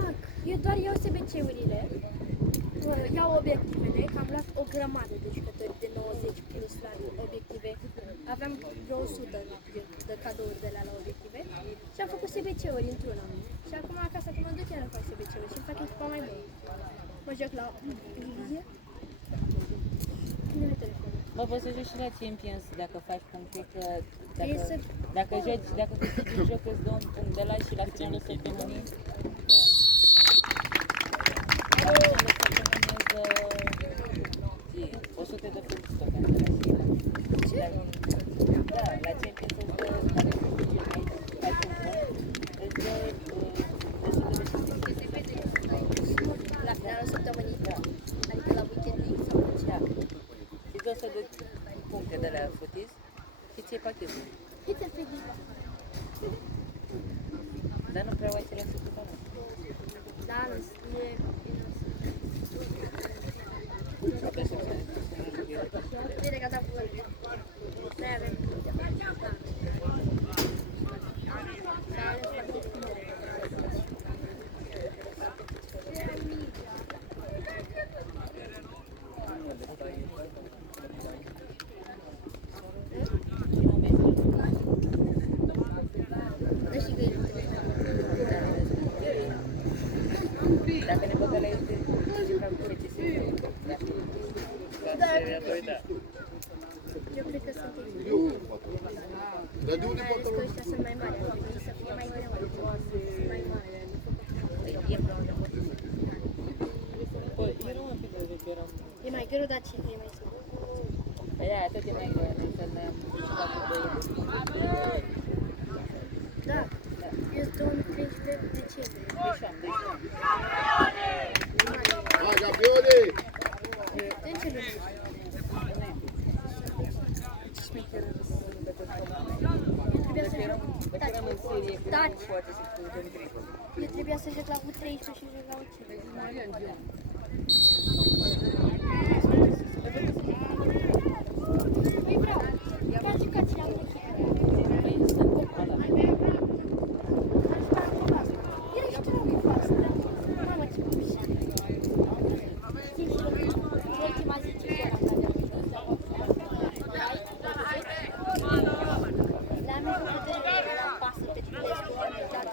fac? Eu doar iau SBC-urile, iau obiectivele, că am luat o grămadă de jucători de 90 plus la obiective. Aveam vreo 100 de cadouri de la obiective și am făcut SBC-uri într-una. Și acum acasă când mă duc chiar fac SBC-uri și îmi fac echipa mai bună. Mă joc la divizie. Nu-mi telefonul. Bă, poți să joci și la Champions dacă faci puncte, că dacă Trebuie joci, dacă câștigi un joc îți dă un punct de la și la finalul săptămânii. La finalul săptămânii îți dă 100 de puncte tot în Ce? Da, la Champions îți dă, dacă câștigi faci un punct, îți dă 100 de puncte. La finalul săptămânii? Da. Adică la weekend league sau ce? Da. Îți dă 100 de puncte de la futiz și ți-ai pachetul. Uite, Fede. Dar nu prea ai la săptămână. Da, nu, e... Bine că a dat vorbit. Noi avem puncte. Dacă ne băgă la este, ce vreau cu FCS. Eu cred că sunt Dar de unde crezi că ăștia sunt mai mari, ar trebui să fie mai greu, sunt mai mari. E mai greu, dar ce e mai slab? Păi da, tot e mai greu, să ne-am jucat cu doi. Da, eu sunt 2013 decembrie. Hai, campione! De ce nu? Ce șmecheră să de tot Dacă eram în serie cu Taci. Eu trebuia să joc la U13 și joc la U15. Păi vreau, vreau jucați la U15. Era și tu la U14. Mamă, ce copișa. Sincer, ultima zi ce era asta de la mine de la pasă pe Triulescu, am dat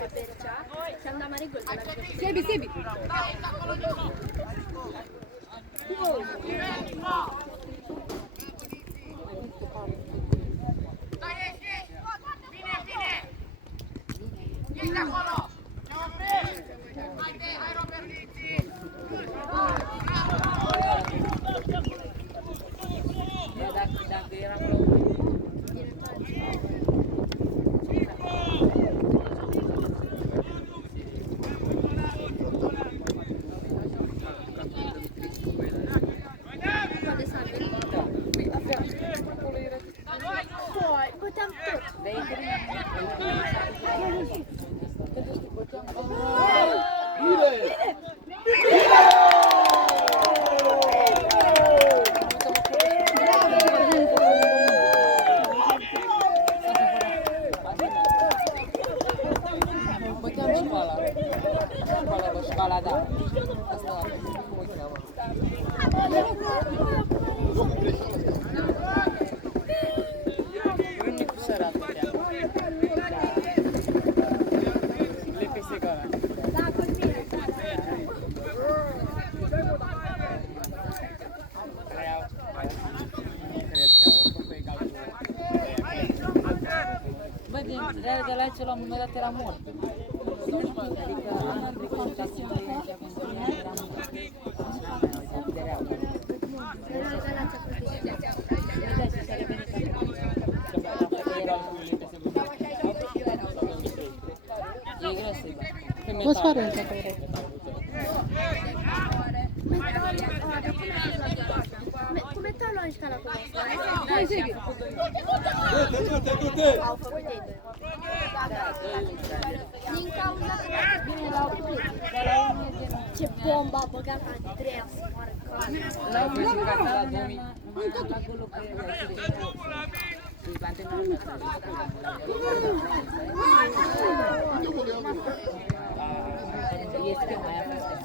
pe Bercea și am dat mare gol de la Triulescu. Sebi, Sebi! Dacă eram la Băteam tot. băteam școala. Școala, da. Asta cum o cheamă? Eu nu cu sărat băteam. Le peste gara. Bă, din Real Galație la un moment dat era mort. Adică anul trecut, acum 2 ani, era mort. De Real. Da, și s-a revenit acum. E greu să-i dau. Poți fără încă pe rog. Cu metalul am jucat la Covasna. Hai, Sebi! Au făcut ei doi. Din cauza că dacă bine l-au privit. Ce bombă a băgat Andreea să moară care. L-au văzut ca la 2000. La golul pe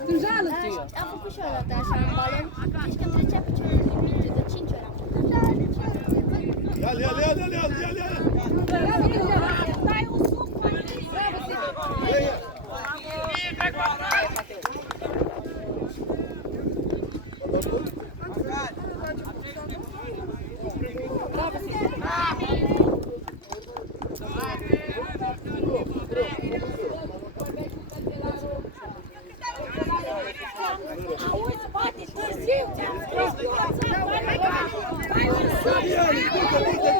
Stânjală eu. Am făcut și eu odată așa în balon. Deci când trecea piciorul din minge, de 5 ori am făcut. Ia, ia, ia, ia, ia, ia, ia. Dai un suc, Ia, ia. auzi, poate târziu ți-am scris pe WhatsApp. Dai un suc.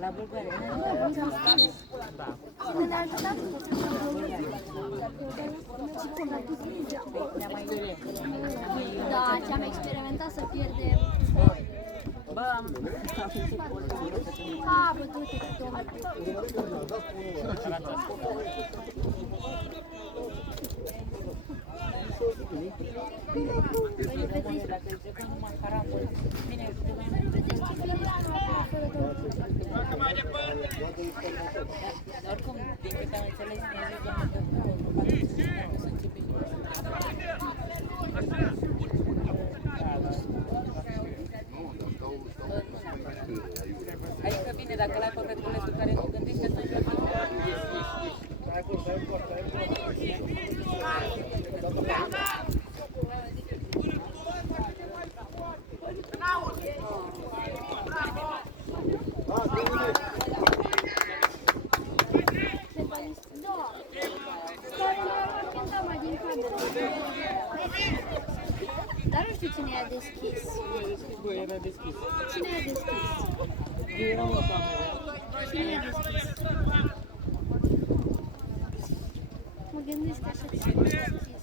La Bulgaria. Ne-a ajutat da, ce am experimentat să pierdem. Bă, am Ha, bă, du-te cu domnul. dacă începem numai carambol, bine, oricum, din câte am înțeles, ne-a zis domnul să începem. Adică bine, dacă l-ai pe Petrulețul care nu gândește, atunci la Dar nu știu cine i-a deschis. bă, era deschis. Cine i-a deschis? Eu eram la cameră. Cine i-a deschis? Mă gândesc așa cine i-a deschis.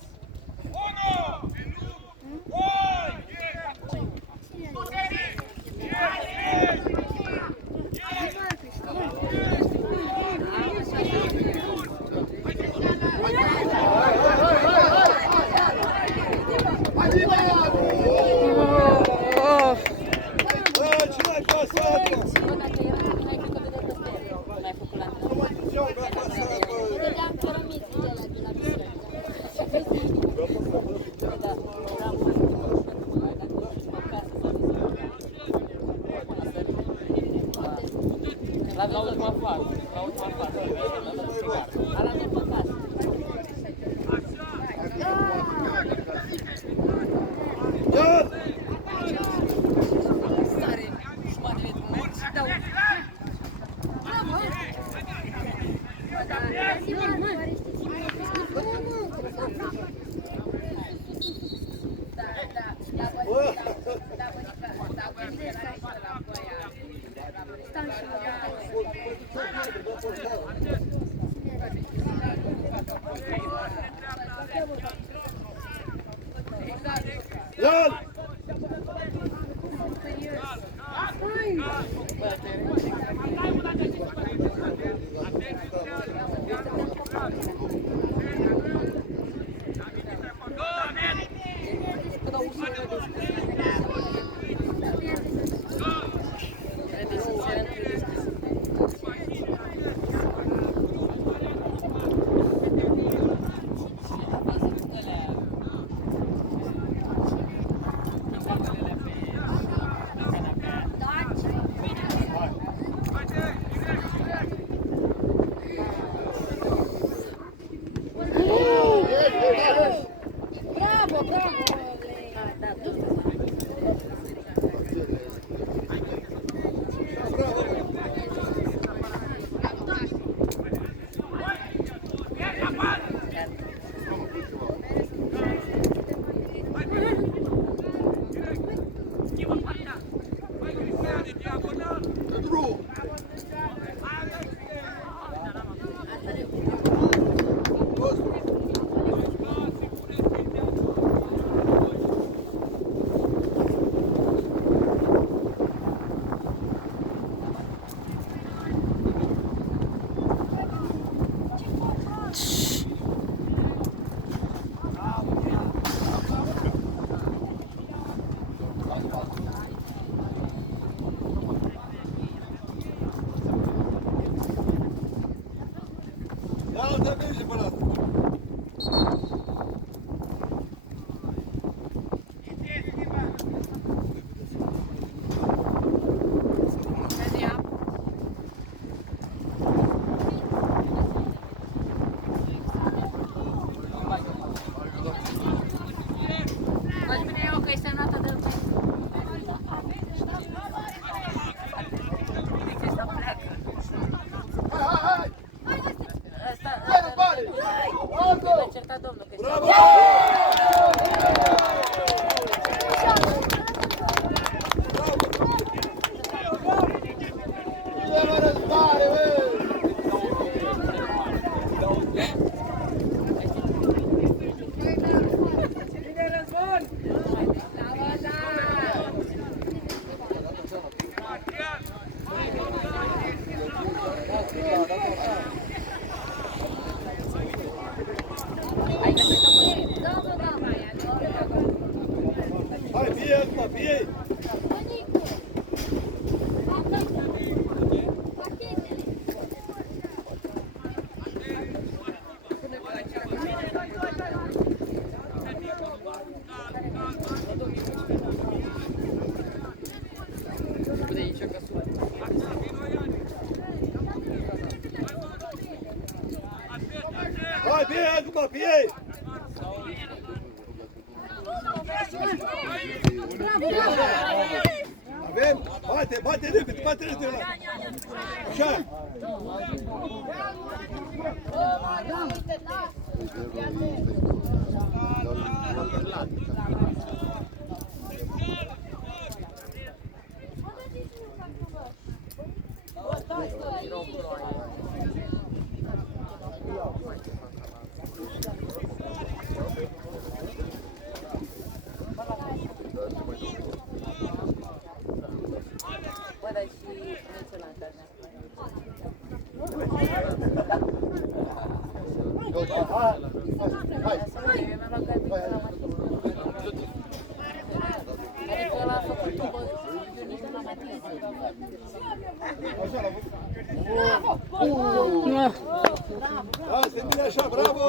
La ultima fază. La ultima fază. Ala ne păcat. Stare. Șmane de mult și dau. Bravo, bravo! Dă merge până asta. Faci bine eu că e semnată de lumea. Uite, să pleacă. Hai! Ăsta, Bine, bine! l-a certat domnul că Bravo! Bine, mă, răzbare, bă! ai găsit o mâine. Hai, fie acum, fie! Hai, fie acum, fie! Avem? Bate, bate repede, bate repede! Așa! Bă, dar și Nețel la carnea. Hai! Să mă, eu mi-am luat gardul la matină. Adică ăla a făcut după, eu nici nu l-am atins. Așa l-a făcut. Hai, se bine așa, bravo!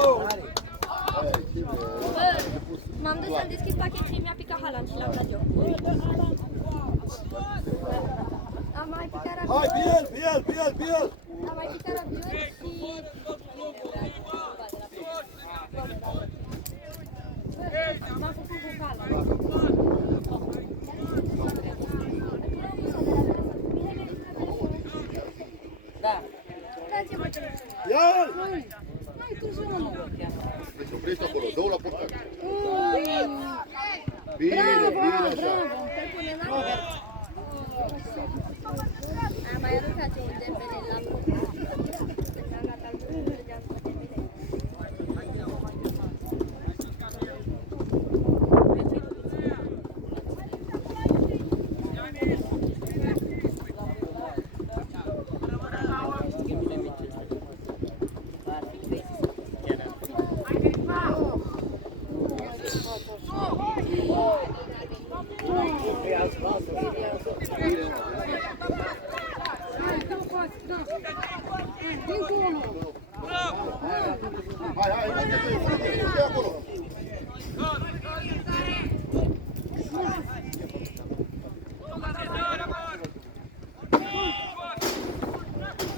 M-am dus să-mi deschid pachetul și mi-a picat Haaland și l-am dat eu. Am mai picat Rabiot. Hai, pe el! Am mai picat Rabiot și... M-am făcut cu Haaland. Da. Dați-mă telefonul. Ia-l! Hai, tu și unul. Deci oprește acolo, dă-o la portar. Bine, bine așa. Am mai aruncat eu un dembele la Hai, uite acolo.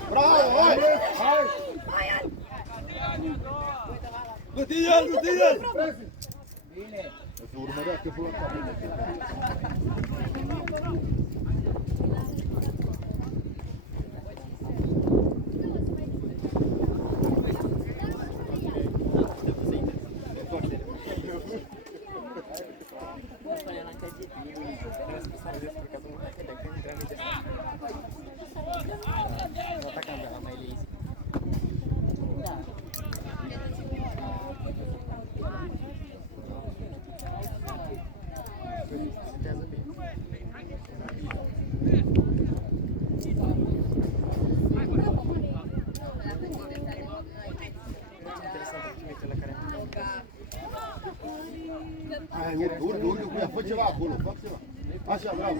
Bravo, hai! Du-te el! Bine! Să urmărească până la capăt. Hai, urcă cu ea, fă ceva acolo, fac ceva. Așa, bravo.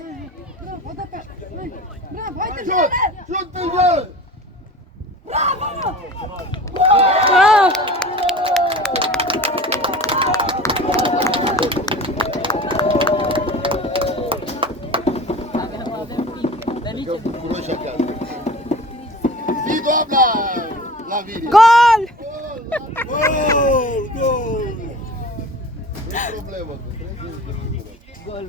Bravo, hai te Șut pe el! Avem Bucuroși acasă. Zi, doamna Lavinia! Gol! Gol! Gol! Nu e problemă, că trebuie să gol.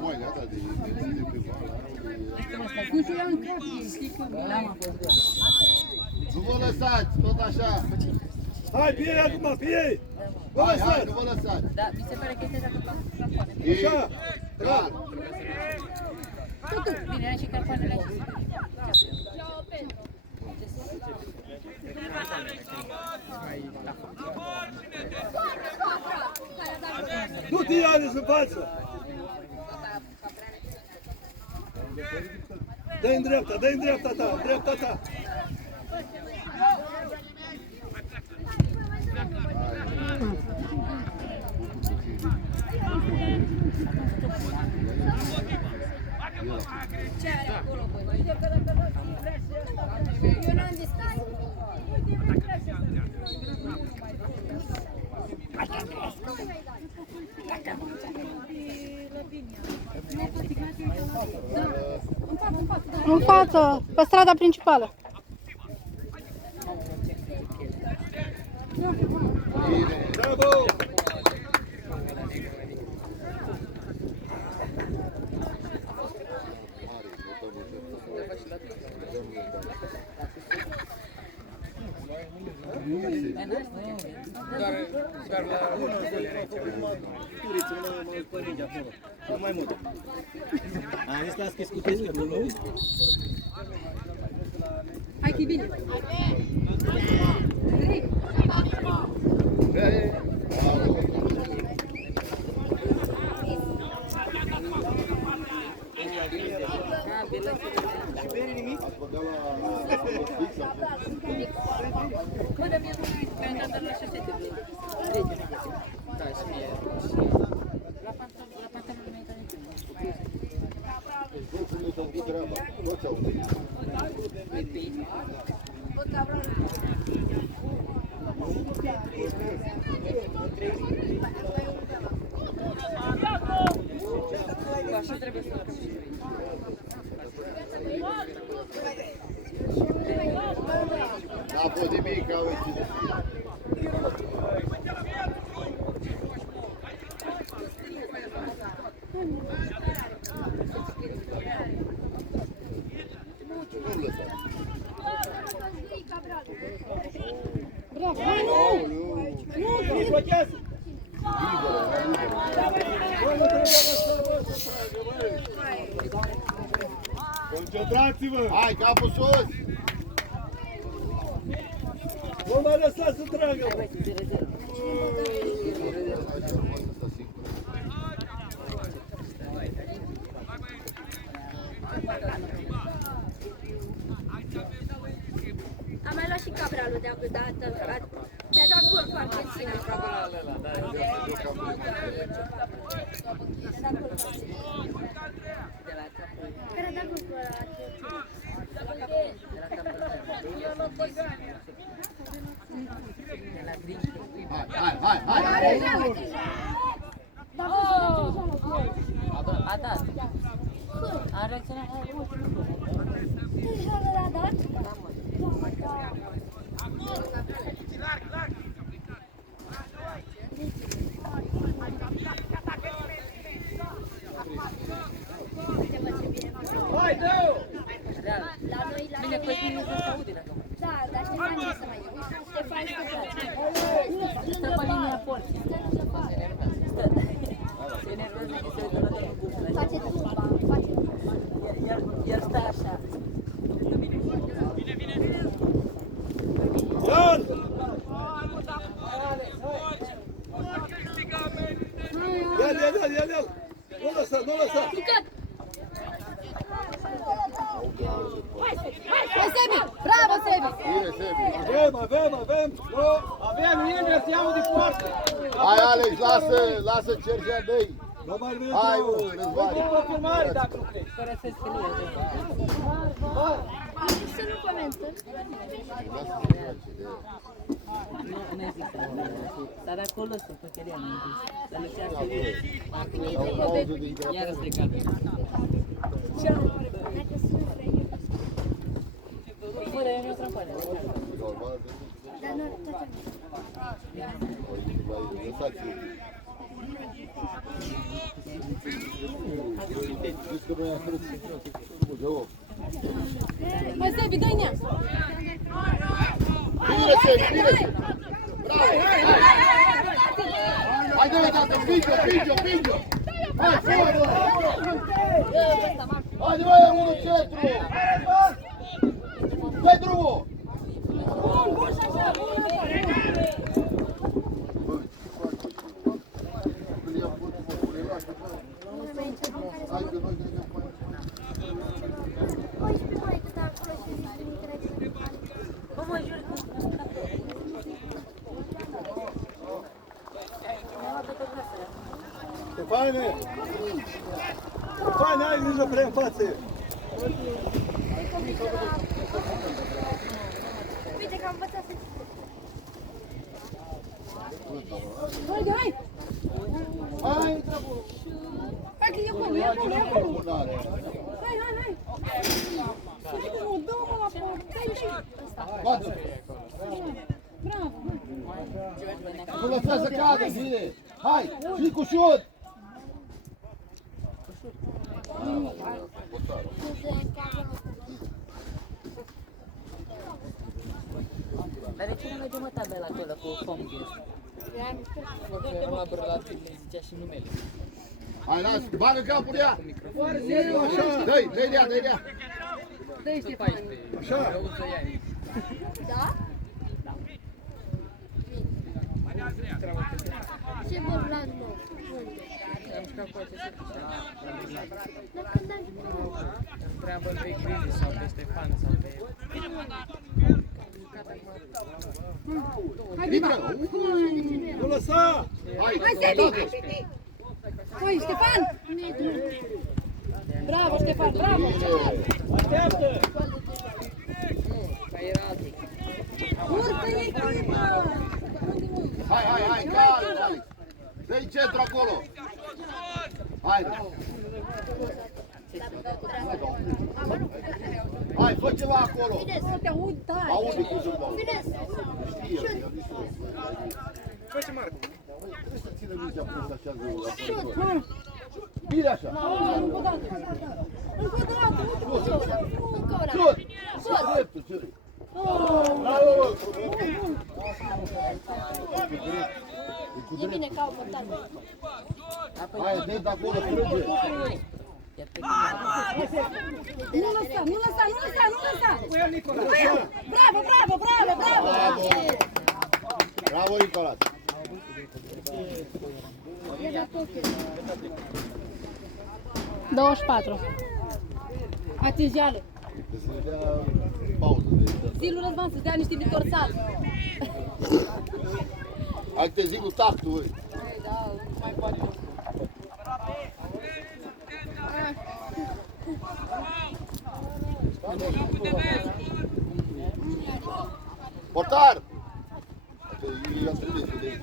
Mai gata de prima. Nu vă lăsați, tot așa. Hai, pe ei acum, pe ei! Vă Hai, hai, lăsați! nu vă lăsați. Da, mi se pare că este dacă plafoane. Așa! Clar. Bine, și carpanele și Du-te, Ioanis, în față! Dă-i în dreapta, dă-i în dreapta ta, în dreapta ta! Ce are acolo, băi? Eu n-am deschis. În față, pe strada principală. Bravo! Mai mult. Am zis, las că scutezi pe acolo. Hai că e bine. Așa trebuie să lucrăm și noi. N-a fost nimic, au ieșit. Nu lăsați. Bravo! Nu blochează! Concentrați-vă! Hai, capul sus! Nu mai lăsați să tragă! Bă. Am mai luat și cabralul de acolo, de-a dat gol cu Argentina. Care a dat gol cu Argentina? Hai, hai, hai! A dat. A reacționat la ultimul. Deja l-a dat? Hai, dă-o! La noi, la Bine, noi. păi bine să se aude dacă mă. Da, dar Ștefan nu să mai iau. Ștefan Stă pe linia porții. Stă. Se enervează că se uită la toată bucura. face tumba, face tumba. El stă așa. Iar! Ia! Nu lăsa, nu lăsa! Hai, Sebi! Bravo, Sebi! Bine, Sebi! Avem! Avem, Indres, ia-o de poartă. Hai, Alex, lasă Cercea, dă-i! Nu mai vrei. Hai, bă, Răzvan. Părăsesc felie. Să nu comentă. Nu există. Dar acolo sunt păcăria, nu există. Să lăsea felie. Iarăși de cap. Fără eu nu trămpane. Dar nu, tot Mai Sebi, dă-i nea! Bine, Sebi, bine! Bravo! Hai, dă-i, tată, împinge-o! Hai, fără! Haide, băi, unul centru! Dă-i drumul! Stefane! Stefane, ai grijă prea în față! Uite că am învățat să... Hai! Hai, drăbu! Hai că e acolo! Hai! Hai că nu, dă-mă la pot! Dă-i și! Bată! Bravo! Nu lăsa să cadă, bine! Hai, și cu șut! Dar de ce nu mergem o tabelă acolo cu Comgest? Că nu abrălați, le zicea și numele. Hai, lasă, bagă capul ea! Dă-i, dă-i de ea! Dă-i Ștefan! Așa! Da? Ce borlan nou? Unde? Am jucat cu aceste Dar când am jucat? întreabă pe Grini sau pe Ștefan sau pe... Hai, Biba! Nu lăsa! Hai, Sebi! Hai, Ștefan! Bravo, Ștefan, bravo! Așteaptă! Urcă echipa! Hai, calm! Dă-i centru acolo! Hai! Hai, fă ceva acolo! Nu te aud tare! Aude cum se dau! Știe, Fă ce Marcu! trebuie să țină mingea până se așează. Bine așa! Încă o dată! Încă o dată! Șut! Șut! Dreptul, ce? Bravo! E bine că au bătat. Hai, dă de acolo, strânge! Nu lăsa, nu lăsa, nu lăsa, nu lăsa! Bravo, bravo, bravo, bravo! Bravo, Nicolas! E la poker. 24. Atingeală. Să ne dea pauză. Zi lui Răzvan să-ți dea niște litorsal. Hai că te zic cu tactul, băi. Da, nu mai poate. Portar! I-a trimis de aici.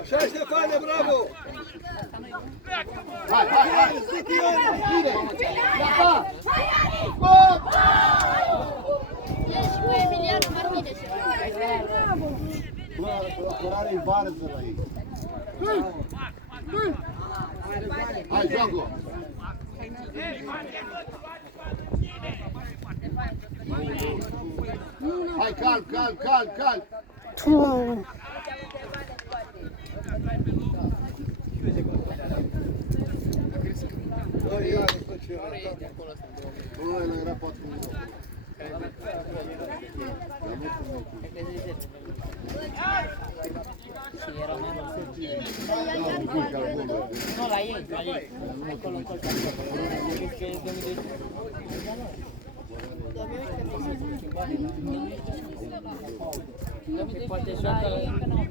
Așa, Ștefane, bravo! Hai! Bine! Gata! El și cu Emiliano Martinez. Bă, apărare-i varză la ei. Hai, joacă! Hai, calm! Hai, ia, fă ce Bă, el era 4 minute. Și erau mai mulți. Nu, la ei. Acolo, în colț. Poate joacă la încă nu.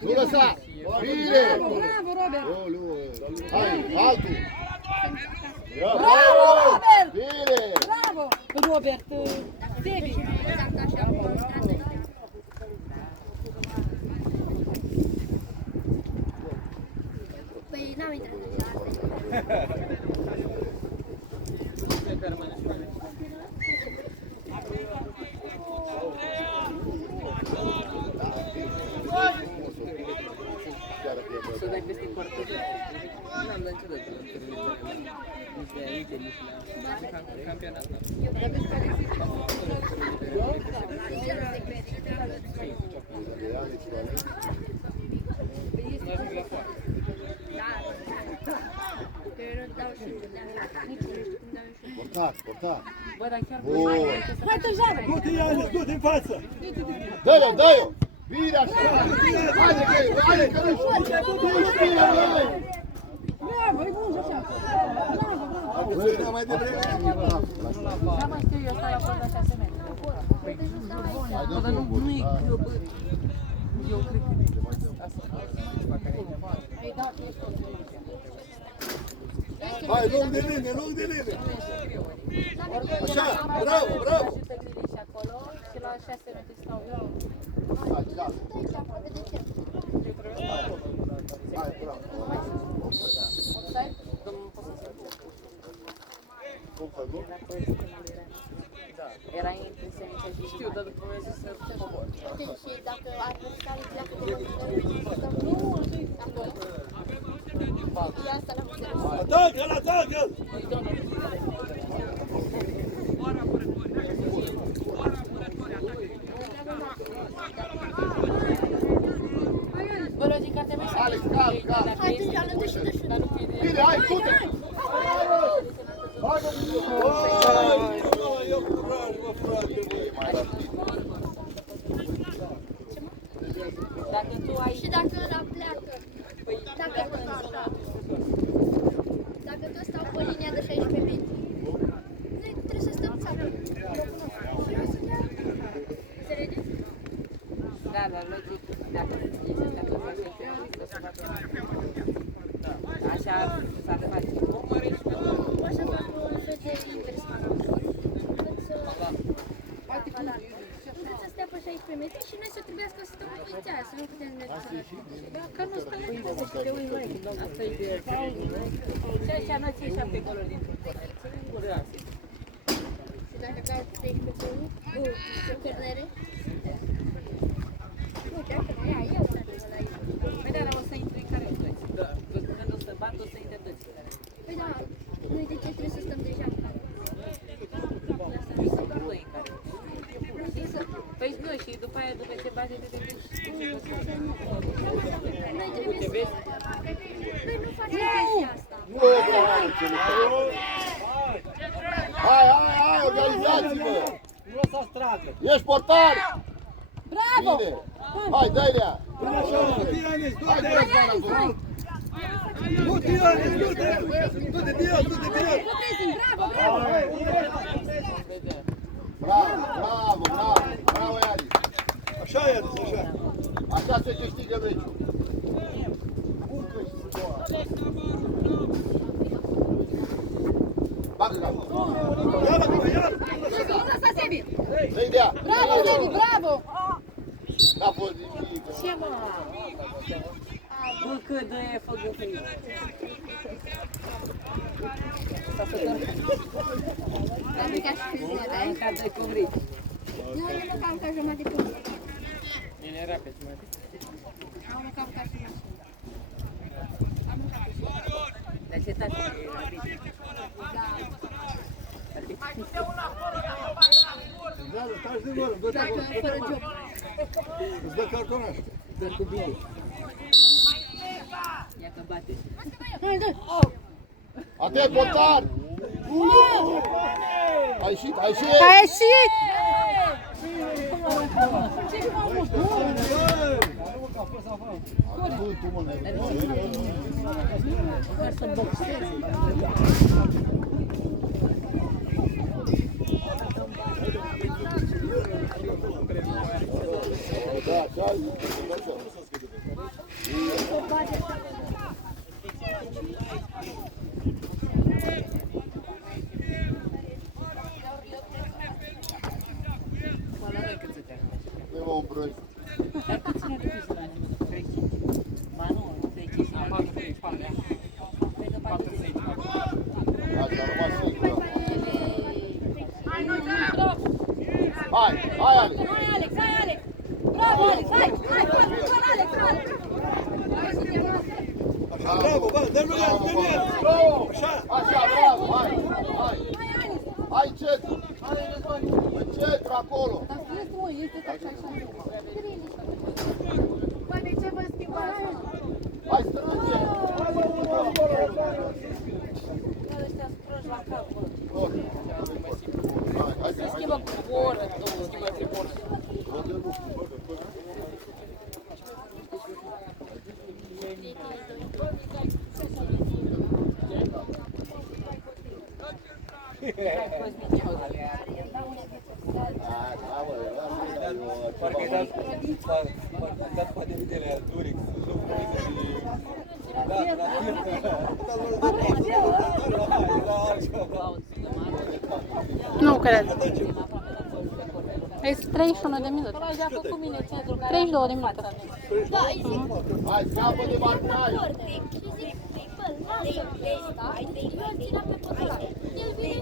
Nu lăsa! Bine! Bravo, Robert! Hai, altul! Bravo, Robert! Bine! Bravo! Robert, Sebi! Exact așa, cu strategie. Păi n-am intrat deja, asta e. Să dai peste cortă. N-am dat niciodată la întâlnirile nici de Inter, nici la campionat. Nu ajung la foară. Portar, portar! Bă, dar chiar Bun! Hai, Târjane! Du-te, Ioanis, du-te în față! Dă-i-o, dă-i-o! Bine așa! Haide că e, haide că nu știi! Nu știi, măi! Bravo, e bun așa! Bravo, bravo! Dacă se dea mai devreme. Da, mai știu, eu stau la până 6 metri. Hai, Bă, dar nu e că, bă, eu cred că... Hai, lung de linie, lung de linie! Așa, bravo, bravo! Și acolo, și la 6 metri stau eu. Hai, gata! Hai, bravo! Offside? Domnul poate să Cum să nu? era între semințe și știu, dar după mine să se cobor. Și dacă adversarii pleacă de la nu, acolo. Și asta l-am înțeles. Atacă-l, atacă-l! Bă, logica ar trebui să Alex, calm, calm! Hai, Târjane, dă și dă și dă. Bine, hai, du-te! Hai, Eu curaj, mă, frate, băi! mai rapid! Dacă tu ai... Și dacă ăla pleacă, dacă tot stau pe linia de 16 metri, noi trebuie să stăm țapă. Și noi să dea. Înțelegeți? Da, dar logic, dacă ești în capul să se face. Așa s-ar face. Așa fac un fel de invers. Încât să stea pe 16 metri și noi să trebuiască să stăm în poziția aia, să nu putem merge. Că nu stai acolo, să te uiți mai. Asta e ideea. Ceea ce noi ții 7 goluri dintr-un corner. Singur de asta. Și dacă dau 13 pe 1, sunt cornere. Uite, așa, ia, eu să ajung la aici. Păi da, o să intre în care toți. Da, când o să bat, o să intre toți. Păi da, noi de ce trebuie să stăm deja în care? Doar doi în care. Păi nu, și după aia, după ce bate, te duci. Noi trebuie să... Noi nu facem chestia asta. Nu, bravo, ce lucru! Hai, hai, hai, organizați-vă! Nu o să stragă. Ești portar! Bravo! Bine! Hai, dă-i-le-a! Așa, du-te, Ioanis, Hai, du-te! Răzvan, acolo! Du-te, Ioanis, du-te! Du-te, Biot, du-te, Biot! Bravo, bravo! Bravo, bravo, bravo! Bravo, Ioanis! Așa, Ioanis, așa! Așa se câștigă meciul! Bagă capul! Ia-l acolo, ia-l! Nu lăsa Sebi! Dă-i de-a! Bravo, Sebi, bravo! N-a fost nimic! Ce mă? Bă, cât de făgăfăit. Am mâncat și câțiva, Am mâncat de covrici. nu am mâncat jumătate de câțiva. Bine, era pe jumătate. Am mâncat ca și mașină. Am mâncat și Dar ce tați? Da, stai de vorbă, du-te dacă acolo! fără job. Îți dă cartonaș! Dă cu bine. Ia că bate. Hai, dă! Atent, portar! Ai ieșit, ai ieșit! A ieșit! Ce frumos! Cuvântul, mă, Doar să boxeze. frâni. Dar cât ține de piză la nimeni? 35. Ba nu, 35. 43, Spania. Cred că 40. Așa, numai singur. Hai, noi, bravo! Hai, hai, Alex! Hai, Alex, hai, Alex! Bravo, Alex, hai! Hai, fă, Alex, Alex! Bravo, bă, dă-mi el, dă-mi el. Așa. Așa, bravo, hai, hai. Hai, Alex! Hai, încet. Încet, acolo. Dar spuneți, mă, este așa. Bă, de ce vă schimbați? Hai, strânge. Ăștia scroși la cap, bă. Hai, hai, Se hai. schimbă cu o oră, două, schimbă tripor. Ai fost niciodată. Parcă ai dat poate videle Durix, surpriză și... Da, Nu cred. Este 31 de minute. Ăla joacă cu mine centru care... 32 de minute. Da, îi zic. Hai, scapă de marcaj. Și zic, bă, lasă ăsta, eu îl țineam pe păturac. El vine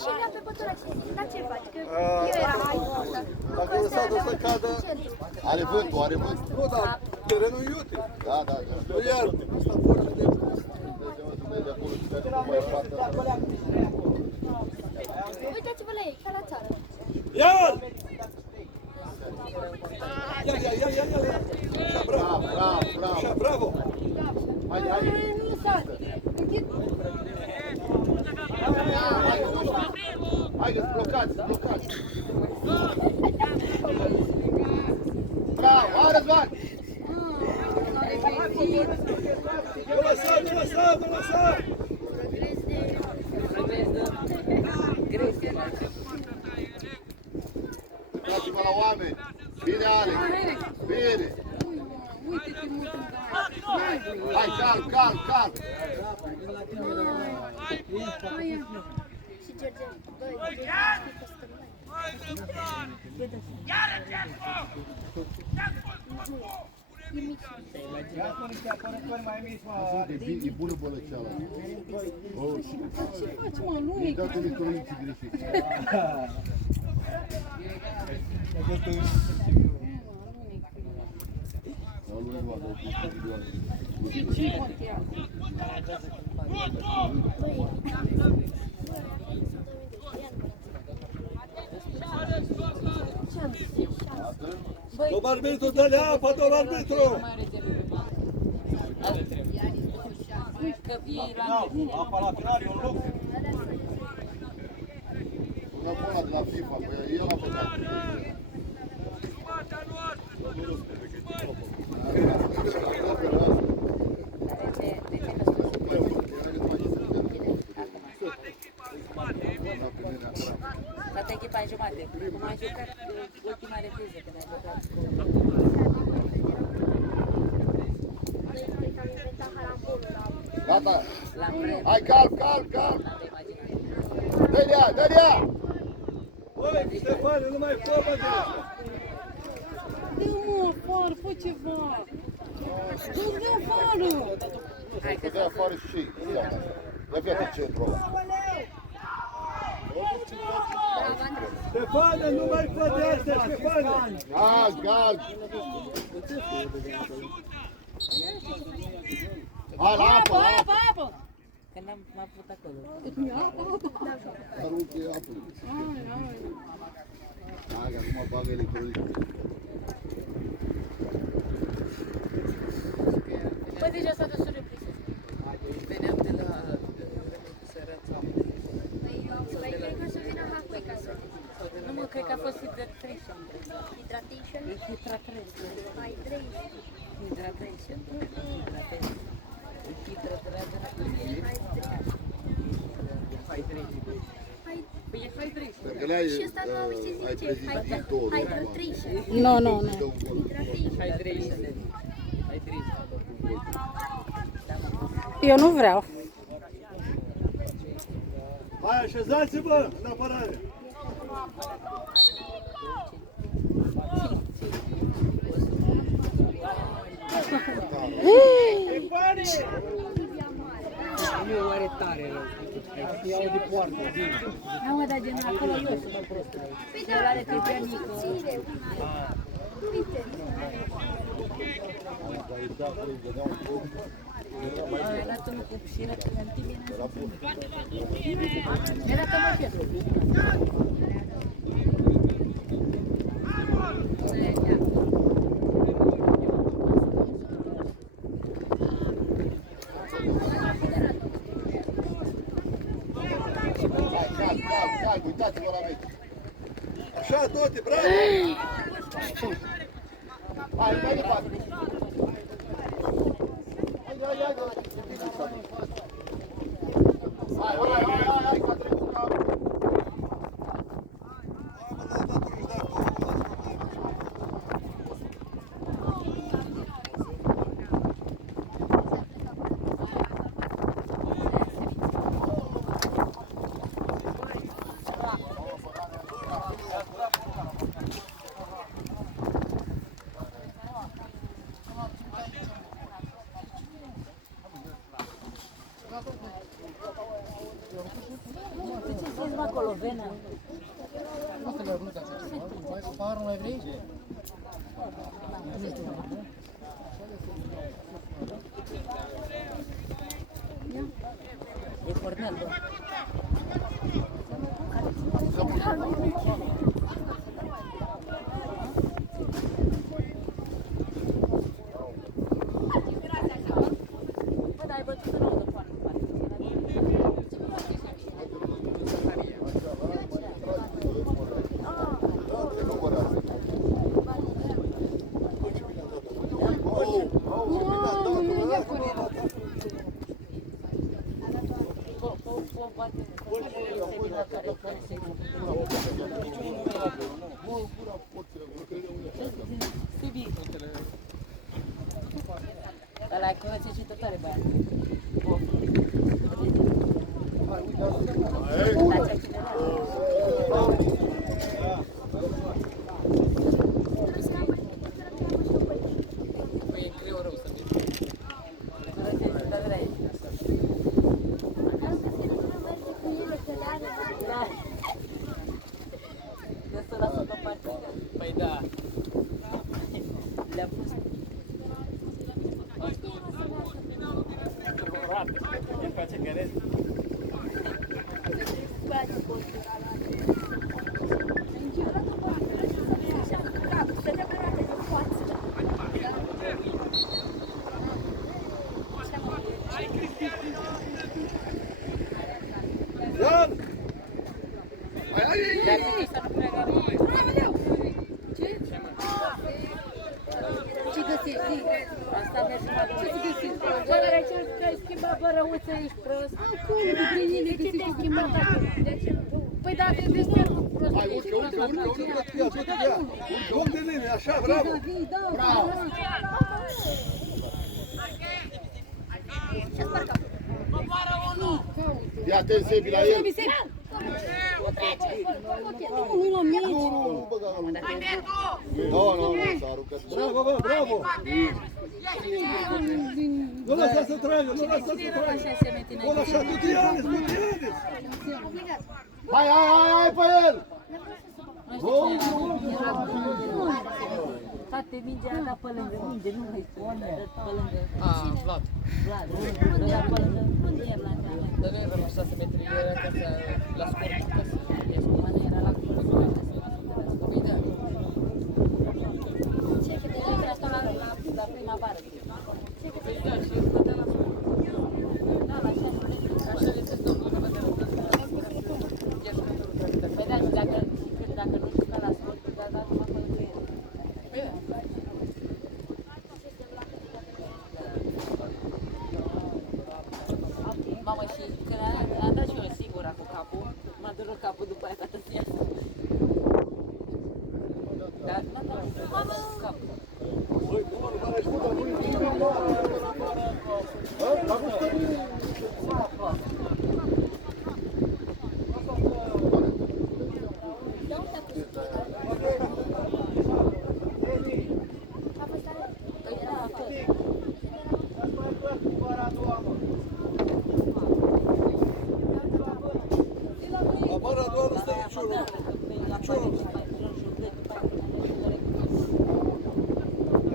și îl ia pe păturac și zic, dar ce faci? Că eu eram aici ăsta. Dacă o lăsat o să cadă... Are vântul, are vânt. Nu, dar terenul e util. Da, da, da. Nu iar. Asta forță de... Uitați-vă la ei, ca la țară. Ia-l! Ia! Așa, bravo. Bravo, bravo. Așa, bravo. Haide, haide. Nu lăsați! Închid! Haideți, blocați, blocați. Bravo, hai, Răzvan. Nu lăsa! Dați-vă la oameni. Bine, Alex. Bine. Uite-te mult în Hai, calm. Și George, băi, George, știi că stăm E bună bălăceala. Ce faci, mă, lume? Dați electroniții greșiți. Ce contează? Domn arbitru, dă-le apă, domn arbitru! Că e la mine. apa la final e un loc. Una bună de la FIFA, păi el a făcut. Toată echipa în jumate. Cum ai jucat ultima repriză când ai jucat cu... Gata. La vreme. Hai, calm. N-am de imaginat. Dă-i-a. Băi, Ștefane, nu mai fă, bă, de asta! Dă-mă afară, fă ceva! Dă-mă afară! Hai că Dă afară și ia viața centru ăla. Ștefane, nu mai fă de astea, Ștefane! Gal. Hai, la apă. Că n-am avut acolo. Aruncă apă. Hai, că acum bagă electronic. Păi deja s-a dus o repriză. Veneam de la sărăța. Păi, cred că o să vină Hakui ca să Nu mă, cred că a fost hydration. hydration, Hydration. hydration. Hydration. Păi e hydration. Pentru că le-ai Și ăsta nu auzi ce ai zice, prezis viitorul. hydration. Nu. Hydration. Eu nu vreau. Hai, așezați-vă în apărare! mare rău. Iau de poartă, vin. Nu mă, dar genul acolo jos, mă prostul. El are tăia mică. Uite. Ăla tu nu cup și rătă în tine. Era că mă pierd. Hai, uitați-vă la meci. Așa, Tote, bravo! Hai, mai departe. Hai, că a trecut ca... Acolo, venă. E Cornel, bă. Bă, dar ai bătut în nou de foame, ăla e curăție și tot tare, băiat. Păi e greu rău să vii. Curăție și tot tare. Da. De să lasă pe partidă. Păi da. Le-am pus. El face gărezi. Ian! Hai! Le-am pus să nu prea Ce găsești? Zi. asta merge mai departe. Ce găsiți? Bă, dar ai cerut că ai schimbat bărăuță, ești prost. Acum, de plinile găsiți cu schimbat acolo. Păi dacă deștept cu prost, Hai, urcă, urcă, urcă, urcă, ia, Tote, ia! Loc de linie, așa, bravo! Bravo! Fii atent, Sebi, la el. Nu la mine. Nu băga la lună. Nu, s-a aruncat. Bravo, bă, bravo! Nu lăsa să tragă, nu lăsa să tragă! Așa se mete Bun, așa, înainte. du-te, Ianis, du-te, Ianis! Hai pe el! Tate, mingea a dat pe lângă minge, nu mai spune, dă pe lângă. Vlad. Vlad, dă pe lângă frontier la care. Dar nu era la 6 metri, era ca să la scurt, ca să ies cu Mă, nu era la cură. Păi da. Asta la primăvară. Păi da, și el stătea la scurt. Da, la 6 metri. Așa le testă un punct de vedere. Păi da, și dacă nu știi că la scurt, dar da numai pe lângă el. Păi da. Mamă, și când am dat și eu singura cu capul, m-a durut capul.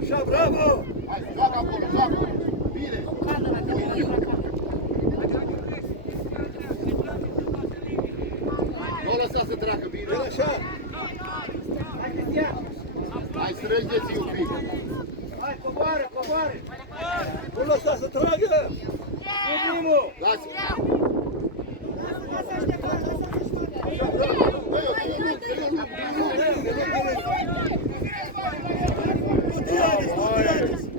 Așa, bravo! Hai, joacă acolo, joacă! Bine! Nu o lăsa să treacă, bine! Bine așa! Hai, strângeți-i un pic! Hai, coboară, coboară! Nu lăsa să tragă! Primul! Dați! Nu te iadeți, nu te iadeți!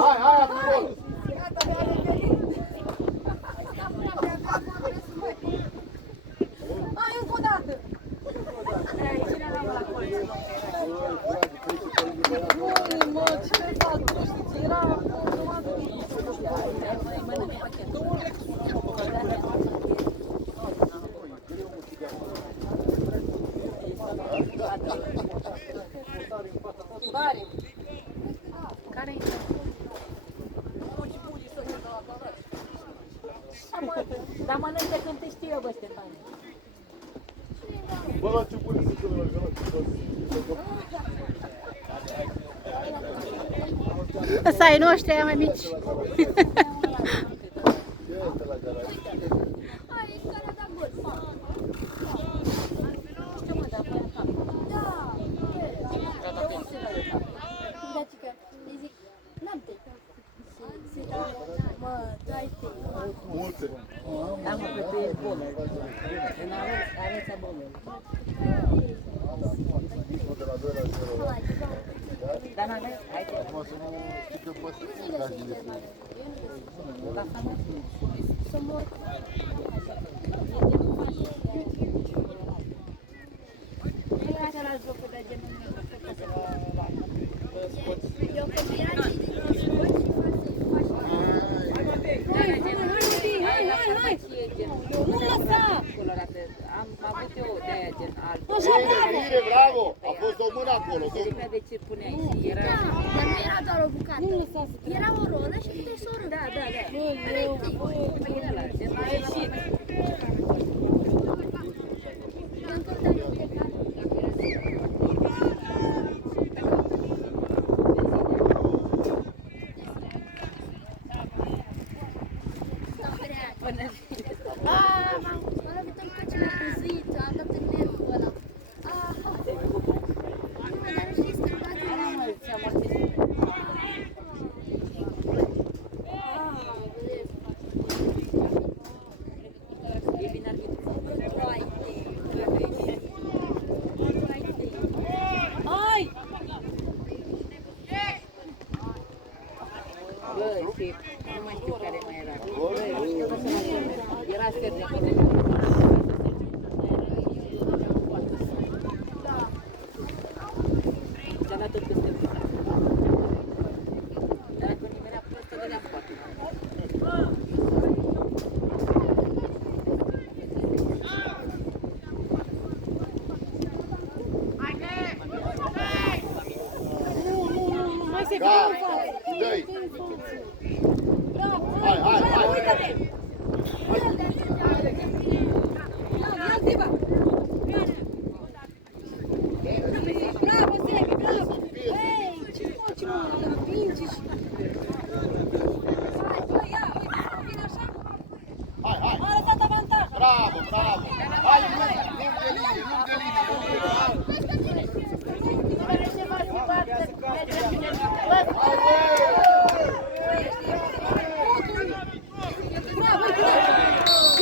Hai, hai, acolo! Hai, încă o dată! Mă, ce fac? Nu știu ce era... Care-i? Dar mănâncă când te știu eu, bă, Ștefane. Bă, la ce bune să se Ăsta ai noștri, aia mai mici. Hai, care a dat gol. Știu, mă, dar fără cap. Da. Dați că îi zic, n-am te. Se dă, mă, dai-te. multe! Da, mă, pe tu ești bolă. În aveți bolă. Dar n-aveți? Hai te. Acum să nu știi că poți să fii gazile. La famă. Să mor. Hai la jocul de genul meu. Eu combinații din roșu și Hai! Nu lăsa! Am avut eu de aia gen alb. Bine, bine, bravo! A fost o mână acolo, Rica de ce puneai și era... dar nu era doar o bucată. Era o rolă și puteai să o rând. Da, da, da. Practic. Păi ăla, gen a ieșit. M-am lovit în căcile cu zi, am dat în nervul ăla. Dar nu știi să-mi bagi în nervul. Ce-am artist. E bine arbitru. Hai! Bă, și nu mai știu care mai era. Era Sergiu acolo. Și-a dat tot peste mână. Dar dacă nimerea prost, dădeam poate. Hai să Da, fie în față! dă-i! Bravo! Hai, hai, hai! Uite-te! Ia, Diva! Bravo, Sebi, bravo! Ei, ce faci, mă? Îl împingi și... Bă, ia, uite, vine așa? Hai, hai! A lăsat avantaj! Bravo, bravo! Hai, lungă linie, lungă linie, lungă linie! Bravo, uite!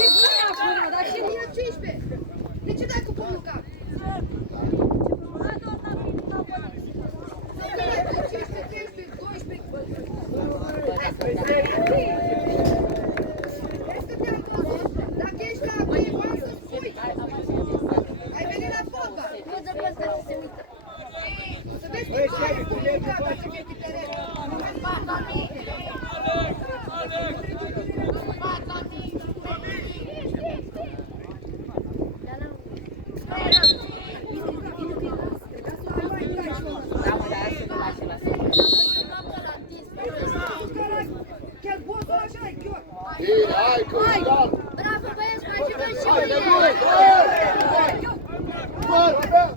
E bine acum, dar și mine 15! De ce dai cu pumnul cap? Da, mă, dar asta nu lasă. Bine, hai, Căușan! Bravo, băieți, mai jucăm și Hai, de mâine! bun! Bă!